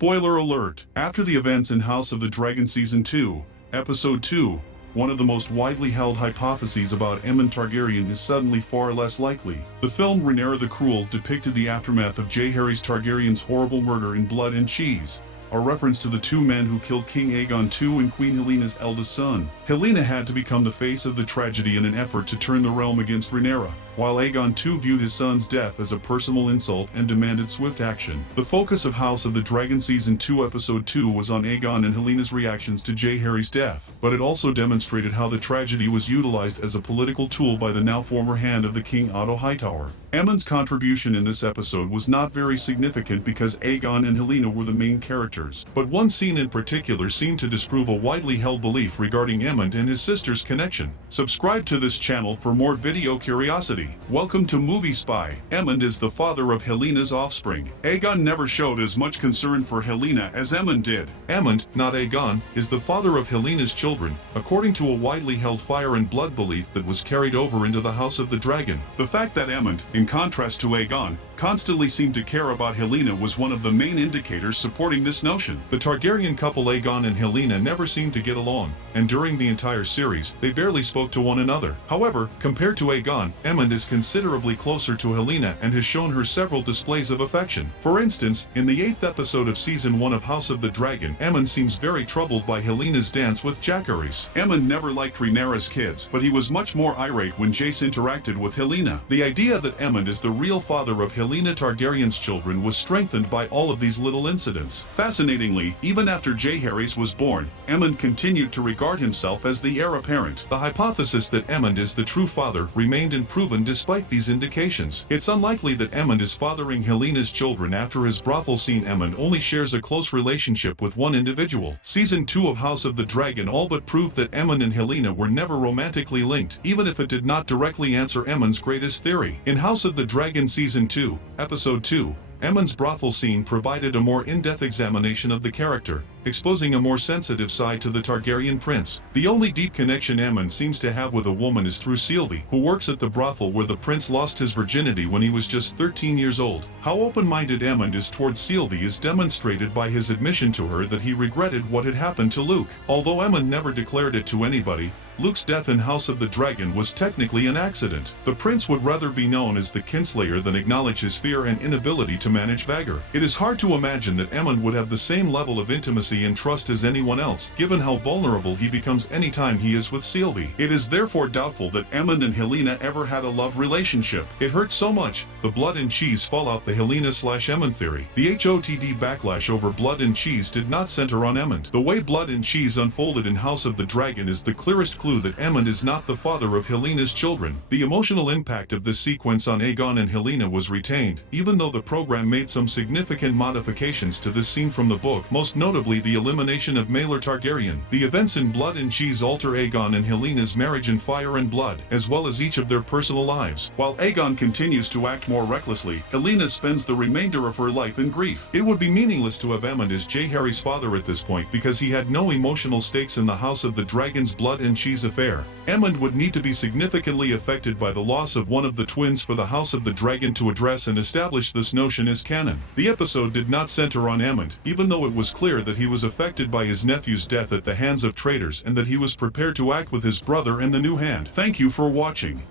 Spoiler alert! After the events in House of the Dragon Season 2, Episode 2, one of the most widely held hypotheses about Aemond Targaryen is suddenly far less likely. The film Rheanyra the Cruel depicted the aftermath of Jaehaerys Targaryen's horrible murder in Blood and Cheese, a reference to the two men who killed King Aegon II and Queen Helaena's eldest son. Helaena had to become the face of the tragedy in an effort to turn the realm against Rheanyra, while Aegon II viewed his son's death as a personal insult and demanded swift action. The focus of House of the Dragon Season 2 Episode 2 was on Aegon and Helaena's reactions to Jaehaerys' death, but it also demonstrated how the tragedy was utilized as a political tool by the now former hand of the King Otto Hightower. Aemond's contribution in this episode was not very significant because Aegon and Helaena were the main characters, but one scene in particular seemed to disprove a widely held belief regarding Aemond and his sister's connection. Subscribe to this channel for more video curiosity. Welcome to Movie Spy. Aemond is the father of Helaena's offspring. Aegon never showed as much concern for Helaena as Aemond did. Aemond, not Aegon, is the father of Helaena's children, according to a widely held fire and blood belief that was carried over into the House of the Dragon. The fact that Aemond, in contrast to Aegon, constantly seemed to care about Helaena was one of the main indicators supporting this notion. The Targaryen couple Aegon and Helaena never seemed to get along, and during the entire series, they barely spoke to one another. However, compared to Aegon, Aemond is considerably closer to Helaena and has shown her several displays of affection. For instance, in the 8th episode of Season 1 of House of the Dragon, Aemond seems very troubled by Helena's dance with Jaehaerys. Aemond never liked Rhaenyra's kids, but he was much more irate when Jace interacted with Helaena. The idea that Aemond is the real father of Helaena Targaryen's children was strengthened by all of these little incidents. Fascinatingly, even after Jaehaerys was born, Aemond continued to regard himself as the heir apparent. The hypothesis that Aemond is the true father remained unproven despite these indications. It's unlikely that Aemond is fathering Helena's children after his brothel scene. Aemond only shares a close relationship with one individual. Season 2 of House of the Dragon all but proved that Aemond and Helaena were never romantically linked, even if it did not directly answer Aemond's greatest theory. In House of the Dragon Season 2, Episode 2, Aemond's brothel scene provided a more in-depth examination of the character, exposing a more sensitive side to the Targaryen prince. The only deep connection Aemond seems to have with a woman is through Sylvie, who works at the brothel where the prince lost his virginity when he was just 13 years old. How open-minded Aemond is towards Sylvie is demonstrated by his admission to her that he regretted what had happened to Luke. Although Aemond never declared it to anybody, Luke's death in House of the Dragon was technically an accident. The prince would rather be known as the Kinslayer than acknowledge his fear and inability to manage Vhagar. It is hard to imagine that Aemond would have the same level of intimacy and trust as anyone else, given how vulnerable he becomes anytime he is with Sylvie. It is therefore doubtful that Aemond and Helaena ever had a love relationship. It hurts so much. The Blood and Cheese fallout. The Helaena/Aemond theory. The HOTD backlash over Blood and Cheese did not center on Aemond. The way Blood and Cheese unfolded in House of the Dragon is the clearest clue that Aemond is not the father of Helena's children. The emotional impact of this sequence on Aegon and Helaena was retained, even though the program made some significant modifications to this scene from the book, most notably the elimination of Rhaenyra Targaryen. The events in Blood and Cheese alter Aegon and Helena's marriage in Fire and Blood, as well as each of their personal lives. While Aegon continues to act more recklessly, Helaena spends the remainder of her life in grief. It would be meaningless to have Aemond as Jaehaerys' father at this point because he had no emotional stakes in the House of the Dragon's Blood and Cheese affair. Aemond would need to be significantly affected by the loss of one of the twins for the House of the Dragon to address and establish this notion as canon. The episode did not center on Aemond, even though it was clear that he was affected by his nephew's death at the hands of traitors and that he was prepared to act with his brother and the new hand. Thank you for watching.